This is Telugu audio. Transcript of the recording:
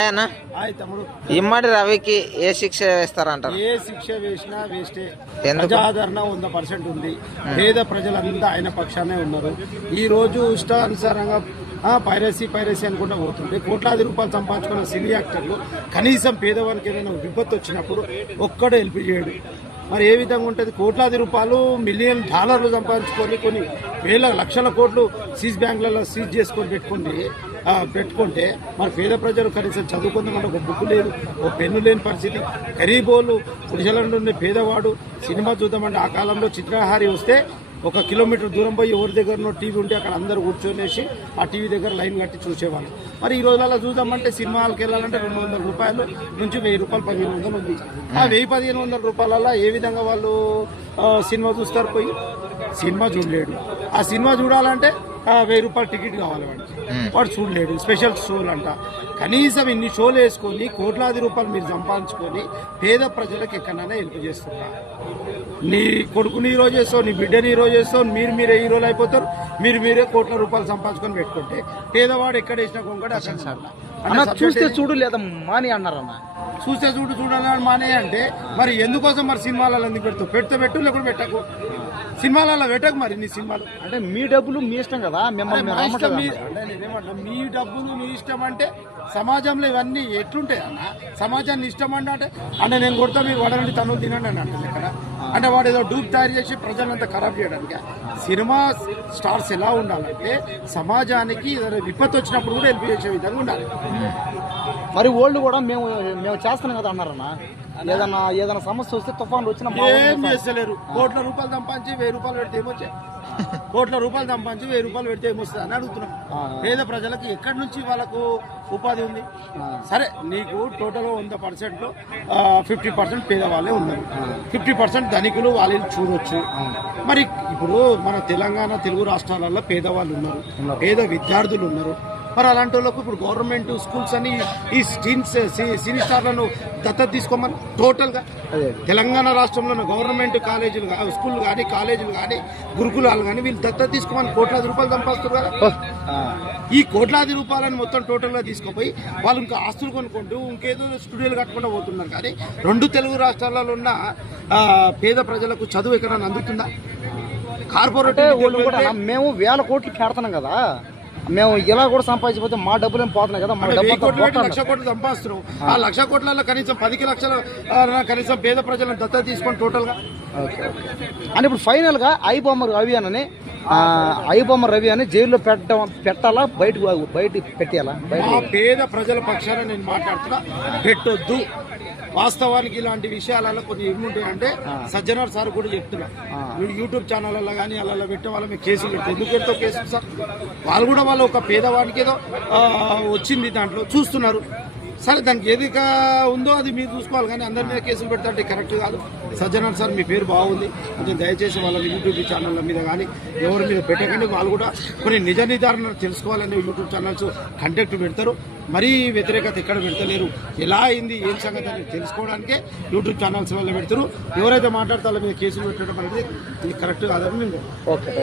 అన్న ఇమ్మడి రవికి ఏ శిక్ష వేస్తారంటారు? ఏ శిక్ష వేసినా వేస్టే. ఎందుకు? ప్రజాదరణ వంద పర్సెంట్ ఉంది. పేద ప్రజలంతా ఆయన పక్షానే ఉన్నారు. ఈ రోజు ఇష్టానుసారంగా ఆ, పైరసీ పైరసీ అనుకుంటా పోతుంటే కోట్లాది రూపాయలు సంపాదించుకున్న సినీ యాక్టర్లు కనీసం పేదవానికి ఏదైనా విపత్తు వచ్చినప్పుడు ఒక్కడు హెల్ప్ చేయడు. మరి ఏ విధంగా ఉంటుంది? కోట్లాది రూపాయలు మిలియన్ డాలర్లు సంపాదించుకొని కొన్ని వేల లక్షల కోట్లు సీజ్ బ్యాంకులలో సీజ్ చేసుకొని పెట్టుకుంటే పెట్టుకుంటే మరి పేద ప్రజలు కనీసం చదువుకుందామంటే ఒక బుక్ లేదు ఒక పెన్ను లేని పరిస్థితి. గరీబోలు పురుషుల నుండి పేదవాడు సినిమా చూద్దామంటే ఆ కాలంలో చిత్రహారి వస్తే ఒక కిలోమీటర్ దూరం పోయి ఎవరి దగ్గరనో టీవీ ఉంటే అక్కడ అందరూ కూర్చొనేసి ఆ టీవీ దగ్గర లైన్ కట్టి చూసేవాళ్ళు. మరి ఈ రోజులలో చూద్దామంటే సినిమా హాల్కి వెళ్ళాలంటే రెండు వందల రూపాయలు నుంచి వెయ్యి రూపాయలు పదిహేను వందలు ఉంది. ఆ వెయ్యి పదిహేను వందల రూపాయలలో ఏ విధంగా వాళ్ళు సినిమా చూస్తారు పోయి? సినిమా చూడలేడు. ఆ సినిమా చూడాలంటే వెయ్యి రూపాయలు టికెట్ కావాలి వాడికి. వాడు చూడలేడు. స్పెషల్ షోలు అంట. కనీసం ఇన్ని షోలు వేసుకొని కోట్లాది రూపాయలు మీరు సంపాదించుకొని పేద ప్రజలకు ఎక్కడైనా హెల్ప్ చేస్తున్నా నీ కొడుకుని హీరో చేస్తావు నీ బిడ్డని హీరో చేస్తావు మీరు మీరే హీరోలు అయిపోతారు మీరు మీరే కోట్ల రూపాయలు సంపాదించుకొని పెట్టుకుంటే పేదవాడు ఎక్కడ వేసినా కొంకటి అక్కడ ఉండాలి. అన్న అంటే చూస్తే చూడు లేదా మాని అన్నారన్న. చూస్తే చూడు చూడాలని మానే అంటే మరి ఎందుకోసం మరి సినిమాలలో ఎందుకు పెడతావు? పెడితే పెట్టు లేకపోతే పెట్టకు. సినిమాలలో పెట్టకు మరి నీ సినిమాలు. అంటే మీ డబ్బులు మీ ఇష్టం కదా మిమ్మల్ని మా అంటే డబ్బులు మీ ఇష్టం అంటే సమాజంలో ఇవన్నీ ఎట్లుంటాయి అన్న? సమాజాన్ని ఇష్టం అంటే అంటే అంటే నేను కొడతా మీరు వడనండి తను తినండి అని అంటుంది ఇక్కడ అంటే వాడు ఏదో డూప్ తయారు చేసి ప్రజలంతా ఖరాబ్ చేయడానికి. సినిమా స్టార్స్ ఎలా ఉండాలంటే సమాజానికి ఏదైనా విపత్తు వచ్చినప్పుడు కూడా హెల్ప్ చేసే విధంగా ఉండాలి. మరి ఓల్డ్ కూడా మేము మేము చేస్తున్నాం కదా అన్నారన్న. ఏదన్నా ఏదైనా సమస్య వస్తే తుఫాన్లు వచ్చిన ఏం చేస్తలేరు. కోట్ల రూపాయలు సంపాదించి వెయ్యి రూపాయలు పెడితే ఏమొచ్చాయి? కోట్ల రూపాయలు సంపాదించి వెయ్యి రూపాయలు పెడితే ఏమొస్తుంది అని అడుగుతున్నాం. పేద ప్రజలకు ఎక్కడి నుంచి వాళ్ళకు ఉపాధి ఉంది? సరే నీకు టోటల్ వంద పర్సెంట్లో ఫిఫ్టీ పర్సెంట్ పేదవాళ్ళే ఉన్నారు. ఫిఫ్టీ పర్సెంట్ ధనికులు వాళ్ళని చూడొచ్చు. మరి ఇప్పుడు మన తెలంగాణ తెలుగు రాష్ట్రాలలో పేదవాళ్ళు ఉన్నారు. పేద విద్యార్థులు ఉన్నారు. మరి అలాంటి వాళ్ళకు ఇప్పుడు గవర్నమెంట్ స్కూల్స్ అని ఈ స్టీన్స్ సినీ స్టార్లను దత్తత తీసుకోమని టోటల్గా. తెలంగాణ రాష్ట్రంలో గవర్నమెంట్ కాలేజీలు స్కూళ్ళు కానీ కాలేజీలు కానీ గురుకులాలు కానీ వీళ్ళు దత్తత తీసుకోమని కోట్లాది రూపాయలు సంపాదిస్తారు కదా. ఈ కోట్లాది రూపాయలను మొత్తం టోటల్గా తీసుకుపోయి వాళ్ళు ఇంకా ఆస్తులు కొనుక్కుంటూ ఇంకేదో స్టూడియోలు కట్టుకుంటూ పోతున్నారు. కానీ రెండు తెలుగు రాష్ట్రాలలో ఉన్న పేద ప్రజలకు చదువు ఎక్కడైనా అందుతుందా? కార్పొరేట్ మేము వేల కోట్లు పెడుతున్నాం కదా. మేము ఇలా కూడా సంపాదించకపోతే మా డబ్బులు ఏం పోతున్నాయి కదా? మా అంటే డబ్బు వెయ్యి అంతా కోట్లు పెట్టి పోతుంది. లక్ష కోట్లు సంపాదిస్తున్నాం ఆ. లక్ష కోట్లలో కనీసం పదికి లక్షల కనీసం పేద ప్రజలను దత్తత తీసుకొని టోటల్గా అని ఇప్పుడు ఫైనల్గా ఐబొమ్మ రవి అని ఐబొమ్మ రవి అని జైల్లో పెట్టడం పెట్టాలా? బయటకు బయట బయట మా పేద ప్రజల పక్షాన నేను మాట్లాడుతున్నా పెట్టొద్దు. వాస్తవానికి ఇలాంటి విషయాలలో కొన్ని ఏముంటాయంటే సజ్జనార్ సార్ కూడా చెప్తున్నా. మీరు యూట్యూబ్ ఛానళ్ళలో కానీ అలా పెట్టే వాళ్ళ మీద కేసులు పెట్టి ఎందుకు పెడతావు కేసులు సార్? వాళ్ళు కూడా వాళ్ళు ఒక పేదవానికి ఏదో వచ్చింది దాంట్లో చూస్తున్నారు. సరే దానికి ఏది కా- ఉందో అది మీరు చూసుకోవాలి కానీ అందరి మీద కేసులు పెడతాంటే కరెక్ట్ కాదు. సజ్జనార్ సార్ మీ పేరు బాగుంది. కొంచెం దయచేసి వాళ్ళ యూట్యూబ్ ఛానళ్ళ మీద కానీ ఎవరి మీద పెట్టకండి. వాళ్ళు కూడా కొన్ని నిజ నిర్ధారణ తెలుసుకోవాలని యూట్యూబ్ ఛానల్స్ కంటెక్ట్ పెడతారు. మరీ వ్యతిరేకత ఎక్కడ పెడతలేరు. ఎలా అయింది ఏం సంగతి అని తెలుసుకోవడానికే యూట్యూబ్ ఛానల్స్ వల్ల పెడతారు. ఎవరైతే మాట్లాడతారో మీద కేసులు పెట్టడం అనేది ఇది కరెక్ట్ కాదని నేను ఓకే